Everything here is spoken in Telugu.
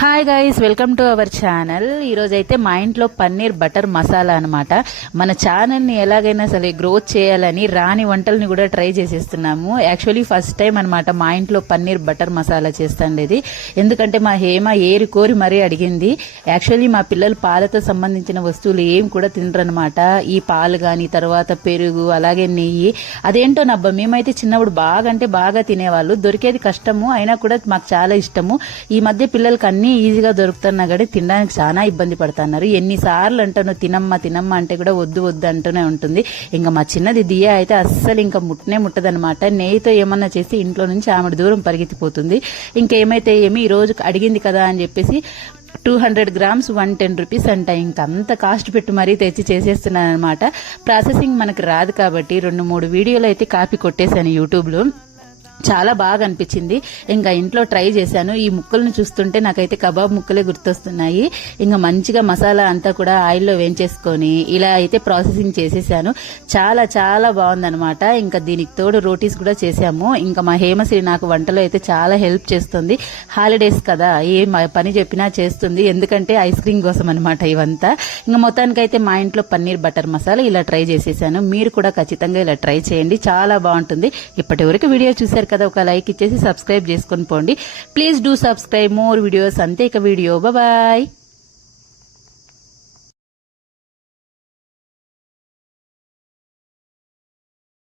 Hi guys, welcome to our channel. ఈరోజైతే మా ఇంట్లో పన్నీర్ బటర్ మసాలా అనమాట. మన ఛానల్ని ఎలాగైనా సరే గ్రోత్ చేయాలని రాని వంటల్ని కూడా ట్రై చేసేస్తున్నాము. యాక్చువల్లీ ఫస్ట్ టైం అనమాట మా ఇంట్లో పన్నీర్ బటర్ మసాలా చేస్తుండేది. ఎందుకంటే మా హేమ ఏరి కోరి మరీ అడిగింది. యాక్చువల్లీ మా పిల్లలు పాలతో సంబంధించిన వస్తువులు ఏం కూడా తినరనమాట. ఈ పాలు గాని, తర్వాత పెరుగు, అలాగే నెయ్యి, అదేంటో నబ్బా మేమైతే చిన్నప్పుడు బాగా తినేవాళ్ళు. దొరికేది కష్టము, అయినా కూడా మాకు చాలా ఇష్టము. ఈ మధ్య పిల్లలకి అన్ని ఈజీగా దొరుకుతున్నా కానీ తినడానికి చాలా ఇబ్బంది పడుతున్నారు. ఎన్నిసార్లు అంటాను తినమ్మా అంటే కూడా వద్దు అంటూనే ఉంటుంది. ఇంకా మా చిన్నది దియా అయితే అస్సలు ఇంకా ముట్టదనమాట. నెయ్యితో ఏమన్నా చేసి ఇంట్లో నుంచి ఆమె దూరం పరిగెత్తిపోతుంది. ఇంకేమైతే ఏమి ఈ రోజు అడిగింది కదా అని చెప్పేసి 200 grams 110 rupees అంట. ఇంకా అంత కాస్ట్ పెట్టి మరీ తెచ్చి చేసేస్తున్నాను అనమాట. ప్రాసెసింగ్ మనకు రాదు కాబట్టి 2-3 వీడియోలు అయితే కాపీ కొట్టేశాను యూట్యూబ్లో. చాలా బాగా అనిపించింది. ఇంకా ఇంట్లో ట్రై చేశాను. ఈ ముక్కలను చూస్తుంటే నాకైతే కబాబ్ ముక్కలే గుర్తొస్తున్నాయి. ఇంకా మంచిగా మసాలా అంతా కూడా ఆయిల్లో వేయించేసుకొని ఇలా అయితే ప్రాసెసింగ్ చేసేసాను. చాలా బాగుందనమాట. ఇంకా దీనికి తోడు రోటీస్ కూడా చేశాము. ఇంకా మా హేమశ్రీ నాకు వంటలో అయితే చాలా హెల్ప్ చేస్తుంది. హాలిడేస్ కదా, ఏ పని చెప్పినా చేస్తుంది. ఎందుకంటే ఐస్ క్రీమ్ కోసం అనమాట ఇవంతా. ఇంకా మొత్తానికైతే మా ఇంట్లో పన్నీర్ బటర్ మసాలా ఇలా ట్రై చేసేసాను. మీరు కూడా ఖచ్చితంగా ఇలా ట్రై చేయండి, చాలా బాగుంటుంది. ఇప్పటి వరకు వీడియో చూశారు కదా, ఒక లైక్ ఇచ్చేసి సబ్స్క్రైబ్ చేసుకొని పోండి. Please do subscribe more videos. అంతే ఇక వీడియో. బాయ్.